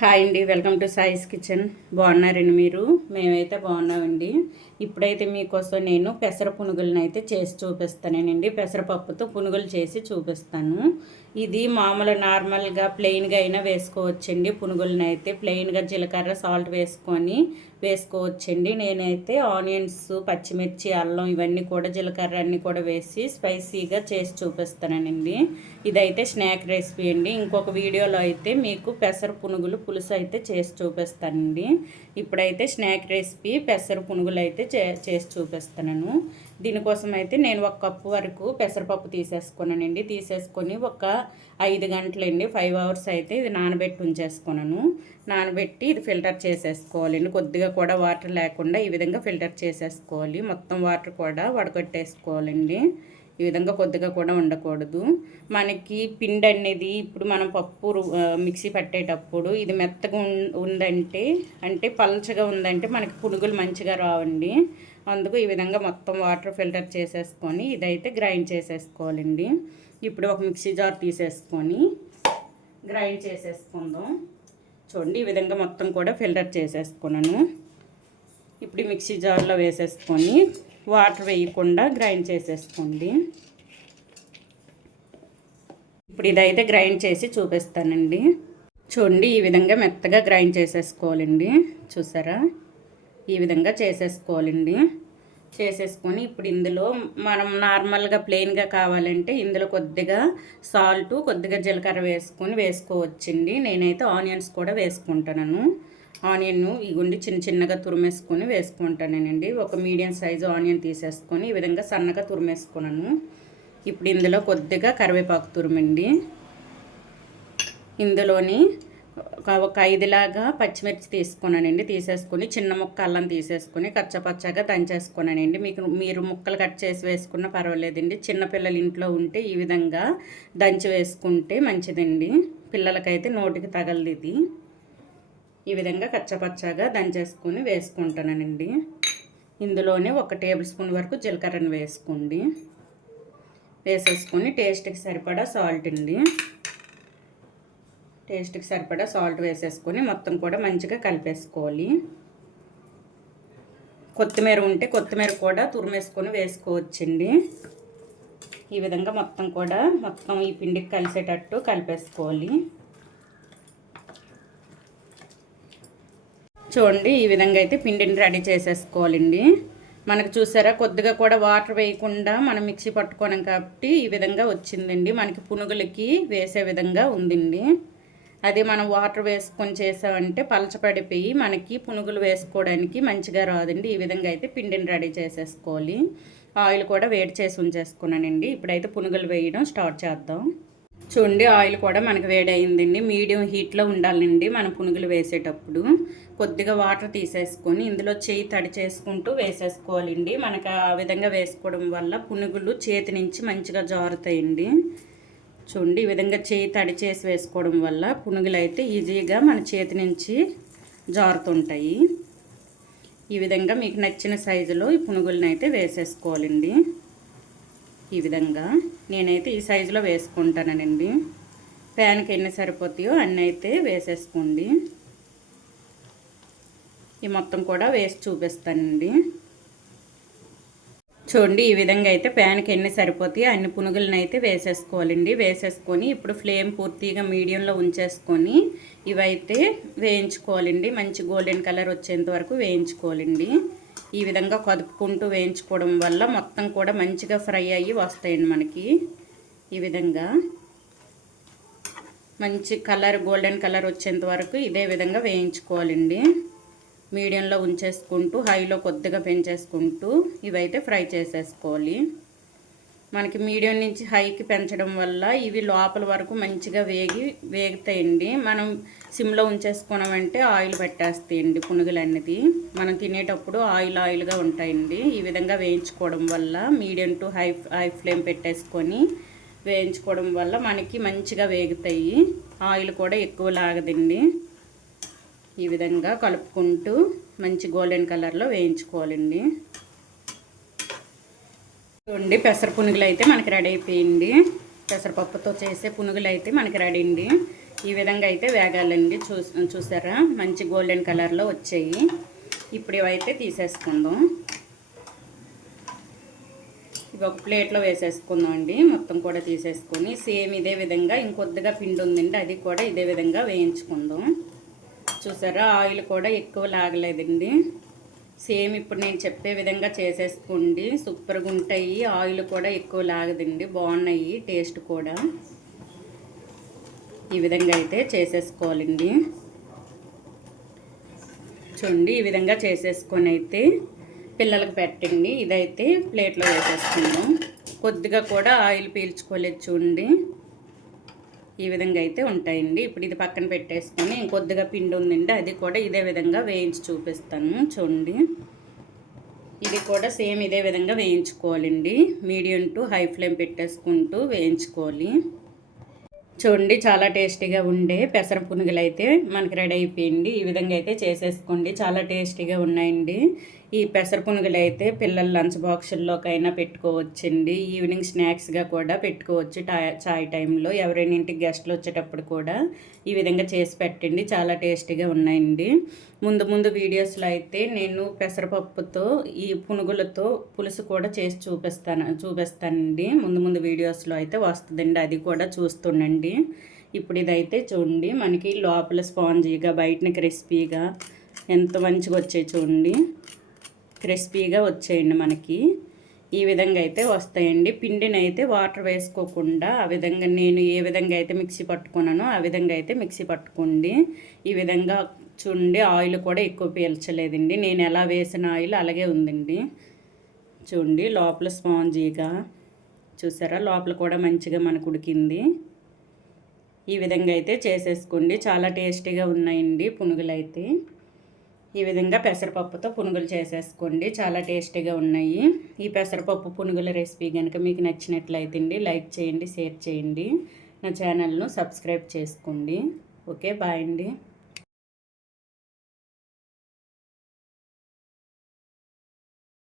Hi అండి, welcome to సాయిస్ kitchen. బాగున్నారండి మీరు? మేమైతే బాగున్నామండి. ఇప్పుడైతే మీకోసం నేను పెసర పునుగులను అయితే చేసి చూపిస్తానండి. పెసరపప్పుతో పునుగులు చేసి చూపిస్తాను. ఇది మామూలు నార్మల్గా ప్లెయిన్గా అయినా వేసుకోవచ్చండి. పునుగులను అయితే ప్లెయిన్గా జీలకర్ర సాల్ట్ వేసుకోవచ్చండి. నేనైతే ఆనియన్స్, పచ్చిమిర్చి, అల్లం ఇవన్నీ కూడా జీలకర్ర అన్నీ కూడా వేసి స్పైసీగా చేసి చూపిస్తానండి. ఇదైతే స్నాక్ రెసిపీ అండి. ఇంకొక వీడియోలో అయితే మీకు పెసర పునుగులు పులుసు అయితే చేసి చూపిస్తానండి. ఇప్పుడైతే స్నాక్ రెసిపీ పెసర పునుగులు అయితే చేసి చూపిస్తాను. దీనికోసం అయితే నేను 1 కప్పు వరకు పెసరపప్పు తీసేసుకున్నానండి. తీసేసుకొని ఒక 5 గంటలండి, 5 అవర్స్ అయితే ఇది నానబెట్టి ఉంచేసుకున్నాను. నానబెట్టి ఇది ఫిల్టర్ చేసేసుకోవాలండి. కొద్దిగా కూడా వాటర్ లేకుండా ఈ విధంగా ఫిల్టర్ చేసేసుకోవాలి. మొత్తం వాటర్ కూడా వడగట్టేసుకోవాలండి. ఈ విధంగా కొద్దిగా కూడా ఉండకూడదు. మనకి పిండి అనేది ఇప్పుడు మనం పప్పు మిక్సీ పట్టేటప్పుడు ఇది మెత్తగా ఉందంటే పల్చగా ఉందంటే మనకి పునుగులు మంచిగా రావండి. అందుకు ఈ విధంగా మొత్తం వాటర్ ఫిల్టర్ చేసేసుకొని ఇదైతే గ్రైండ్ చేసేసుకోవాలండి. ఇప్పుడు ఒక మిక్సీ జార్ తీసేసుకొని గ్రైండ్ చేసేసుకుందాం. చూడండి, ఈ విధంగా మొత్తం కూడా ఫిల్టర్ చేసేసుకున్నాను. ఇప్పుడు మిక్సీ జార్లో వేసేసుకొని వాటర్ వేయకుండా గ్రైండ్ చేసేసుకోండి. ఇప్పుడు ఇదైతే గ్రైండ్ చేసి చూపిస్తానండి. చూడండి, ఈ విధంగా మెత్తగా గ్రైండ్ చేసేసుకోవాలండి. చూసారా, ఈ విధంగా చేసేసుకోవాలండి. చేసేసుకొని ఇప్పుడు ఇందులో మనం నార్మల్గా ప్లెయిన్గా కావాలంటే ఇందులో కొద్దిగా సాల్ట్, కొద్దిగా జీలకర్ర వేసుకోవచ్చండి. నేనైతే ఆనియన్స్ కూడా వేసుకుంటాను. ఆనియన్ ఇగుండి చిన్నగా తురిమేసుకొని వేసుకుంటానండి. ఒక మీడియం సైజు ఆనియన్ తీసేసుకొని ఈ విధంగా సన్నగా తురిమేసుకున్నాను. ఇప్పుడు ఇందులో కొద్దిగా కరివేపాకు తురుమండి. ఇందులోని ఒక 5 పచ్చిమిర్చి తీసుకున్నానండి. తీసేసుకొని చిన్న ముక్క అల్లం తీసేసుకొని కచ్చపచ్చగా దంచేసుకున్నానండి. మీరు ముక్కలు కట్ చేసి వేసుకున్నా పర్వాలేదండి. చిన్నపిల్లలు ఇంట్లో ఉంటే ఈ విధంగా దంచి వేసుకుంటే మంచిదండి. పిల్లలకైతే నోటికి తగలదు ఇది. ఈ విధంగా కచ్చపచ్చగా దంచేసుకొని వేసుకుంటానండి. ఇందులోనే 1 టేబుల్ స్పూన్ వరకు జీలకర్రను వేసుకోండి. వేసేసుకొని టేస్ట్కి సరిపడా సాల్ట్ అండి. టేస్ట్కి సరిపడా సాల్ట్ వేసేసుకొని మొత్తం కూడా మంచిగా కలిపేసుకోవాలి. కొత్తిమీర ఉంటే కొత్తిమీర కూడా తురిమేసుకొని వేసుకోవచ్చండి. ఈ విధంగా మొత్తం ఈ పిండికి కలిసేటట్టు కలిపేసుకోవాలి. చూడండి, ఈ విధంగా అయితే పిండిని రెడీ చేసేసుకోవాలండి. మనకు చూసారా, కొద్దిగా కూడా వాటర్ వేయకుండా మనం మిక్సీ పట్టుకోవడం కాబట్టి ఈ విధంగా వచ్చిందండి. మనకి పునుగులకి వేసే విధంగా ఉందండి. అదే మనం వాటర్ వేసుకొని చేసామంటే పలచపడిపోయి మనకి పునుగులు వేసుకోవడానికి మంచిగా రాదండి. ఈ విధంగా అయితే పిండిని రెడీ చేసేసుకోవాలి. ఆయిల్ కూడా వేడి చేసి ఉంచేసుకున్నానండి. ఇప్పుడైతే పునుగులు వేయడం స్టార్ట్ చేద్దాం. చూడండి, ఆయిల్ కూడా మనకు వేడి అయిందండి. మీడియం హీట్లో ఉండాలండి మనం పునుగులు వేసేటప్పుడు. కొద్దిగా వాటర్ తీసేసుకొని ఇందులో చేయి తడి చేసుకుంటూ వేసేసుకోవాలండి. మనకు ఆ విధంగా వేసుకోవడం వల్ల పునుగులు చేతి నుంచి మంచిగా జారుతాయండి. చూడండి, ఈ విధంగా చేయి తడి చేసి వేసుకోవడం వల్ల పునుగులు అయితే ఈజీగా మన చేతి నుంచి జారుతుంటాయి. ఈ విధంగా మీకు నచ్చిన సైజులో ఈ పునుగులను అయితే వేసేసుకోవాలండి. ఈ విధంగా నేనైతే ఈ సైజులో వేసుకుంటానండి. ప్యాన్కి ఎన్ని సరిపోతాయో అన్నీ అయితే వేసేసుకోండి. ఈ మొత్తం కూడా వేసి చూపిస్తానండి. చూడండి, ఈ విధంగా అయితే ప్యాన్కి ఎన్ని సరిపోతాయో అన్ని పునుగులను అయితే వేసేసుకోవాలండి. వేసేసుకొని ఇప్పుడు ఫ్లేమ్ పూర్తిగా మీడియంలో ఉంచేసుకొని ఇవైతే వేయించుకోవాలండి. మంచి గోల్డెన్ కలర్ వచ్చేంత వరకు వేయించుకోవాలండి. ఈ విధంగా కదుపుకుంటూ వేయించుకోవడం వల్ల మొత్తం కూడా మంచిగా ఫ్రై అయ్యి వస్తాయండి. మనకి ఈ విధంగా మంచి కలర్, గోల్డెన్ కలర్ వచ్చేంత వరకు ఇదే విధంగా వేయించుకోవాలండి. మీడియంలో ఉంచేసుకుంటూ హైలో కొద్దిగా పెంచేసుకుంటూ ఇవైతే ఫ్రై చేసేసుకోవాలి. మనకి మీడియం నుంచి హైకి పెంచడం వల్ల ఇవి లోపల వరకు మంచిగా వేగుతాయండి. మనం సిమ్లో ఉంచేసుకున్నామంటే ఆయిల్ పెట్టేస్తాయండి పునుగులు అనేది. మనం తినేటప్పుడు ఆయిల్గా ఉంటాయండి. ఈ విధంగా వేయించుకోవడం వల్ల మీడియం టు హై ఫ్లేమ్ పెట్టేసుకొని వేయించుకోవడం వల్ల మనకి మంచిగా వేగుతాయి. ఆయిల్ కూడా ఎక్కువ లాగదండి. ఈ విధంగా కలుపుకుంటూ మంచి గోల్డెన్ కలర్లో వేయించుకోవాలండి. చూడండి, పెసర పునుగులు అయితే మనకి రెడీ అయిపోయింది. పెసరపప్పుతో చేసే పునుగులు అయితే మనకి రెడీ అండి. ఈ విధంగా అయితే వేగాలండి. చూసారా మంచి గోల్డెన్ కలర్లో వచ్చాయి. ఇప్పుడు ఇవైతే తీసేసుకుందాం. ఇవి ఒక ప్లేట్లో వేసేసుకుందాం అండి. మొత్తం కూడా తీసేసుకొని సేమ్ ఇదే విధంగా ఇంకొద్దిగా పిండి ఉందండి, అది కూడా ఇదే విధంగా వేయించుకుందాం. చూసారా ఆయిల్ కూడా ఎక్కువ లాగలేదండి. సేమ్ ఇప్పుడు నేను చెప్పే విధంగా చేసేసుకోండి, సూపర్గా ఉంటాయి. ఆయిల్ కూడా ఎక్కువ లాగదండి, బాగున్నాయి టేస్ట్ కూడా. ఈ విధంగా అయితే చేసేసుకోవాలండి. చూడండి ఈ విధంగా చేసేసుకొని అయితే పిల్లలకు పెట్టండి. ఇదైతే ప్లేట్లో వేసేసుకుందాం. కొద్దిగా కూడా ఆయిల్ పీల్చుకోలేదు చూడండి. ఈ విధంగా అయితే ఉంటాయండి. ఇప్పుడు ఇది పక్కన పెట్టేసుకొని ఇంకొద్దిగా పిండి ఉందండి, అది కూడా ఇదే విధంగా వేయించి చూపిస్తాను. చూడండి ఇది కూడా సేమ్ ఇదే విధంగా వేయించుకోవాలండి. మీడియం టు హై ఫ్లేమ్ పెట్టేసుకుంటూ వేయించుకోవాలి. చూడండి చాలా టేస్టీగా ఉండే పెసర పునుగులు అయితే మనకి రెడీ అయిపోయింది. ఈ విధంగా అయితే చేసేసుకోండి, చాలా టేస్టీగా ఉన్నాయండి. ఈ పెసర పునుగులు అయితే పిల్లల లంచ్ బాక్సుల్లోకైనా పెట్టుకోవచ్చండి. ఈవినింగ్ స్నాక్స్గా కూడా పెట్టుకోవచ్చు. చాయ్ టైంలో ఎవరైనా ఇంటికి గెస్ట్లు వచ్చేటప్పుడు కూడా ఈ విధంగా చేసి పెట్టండి, చాలా టేస్టీగా ఉన్నాయండి. ముందు వీడియోస్లో అయితే నేను పెసరపప్పుతో ఈ పునుగులతో పులుసు కూడా చేసి చూపిస్తానండి. ముందు వీడియోస్లో అయితే వస్తుందండి, అది కూడా చూస్తుండండి. ఇప్పుడు ఇదైతే చూడండి మనకి లోపల స్పాంజీగా బయటని క్రిస్పీగా ఎంత మంచిగా వచ్చాయి చూడండి. క్రిస్పీగా వచ్చేయండి మనకి. ఈ విధంగా అయితే వస్తాయండి. పిండిని అయితే వాటర్ వేసుకోకుండా ఆ విధంగా నేను ఏ విధంగా అయితే మిక్సీ పట్టుకున్నానో ఆ విధంగా అయితే మిక్సీ పట్టుకోండి. ఈ విధంగా చూడండి ఆయిల్ కూడా ఎక్కువ పీల్చలేదండి, నేను ఎలా వేసిన ఆయిల్ అలాగే ఉందండి. చూడండి లోపల స్పాంజీగా చూసారా, లోపల కూడా మంచిగా మనకు ఉడికింది. ఈ విధంగా అయితే చేసేసుకోండి, చాలా టేస్టీగా ఉన్నాయండి పునుగులు అయితే. ఈ విధంగా పెసరపప్పుతో పునుగులు చేసేసుకోండి, చాలా టేస్టీగా ఉన్నాయి. ఈ పెసరపప్పు పునుగుల రెసిపీ కనుక మీకు నచ్చినట్లయితే లైక్ చేయండి, షేర్ చేయండి, నా ఛానల్ను సబ్స్క్రైబ్ చేసుకోండి. ఓకే బాయ్ అండి.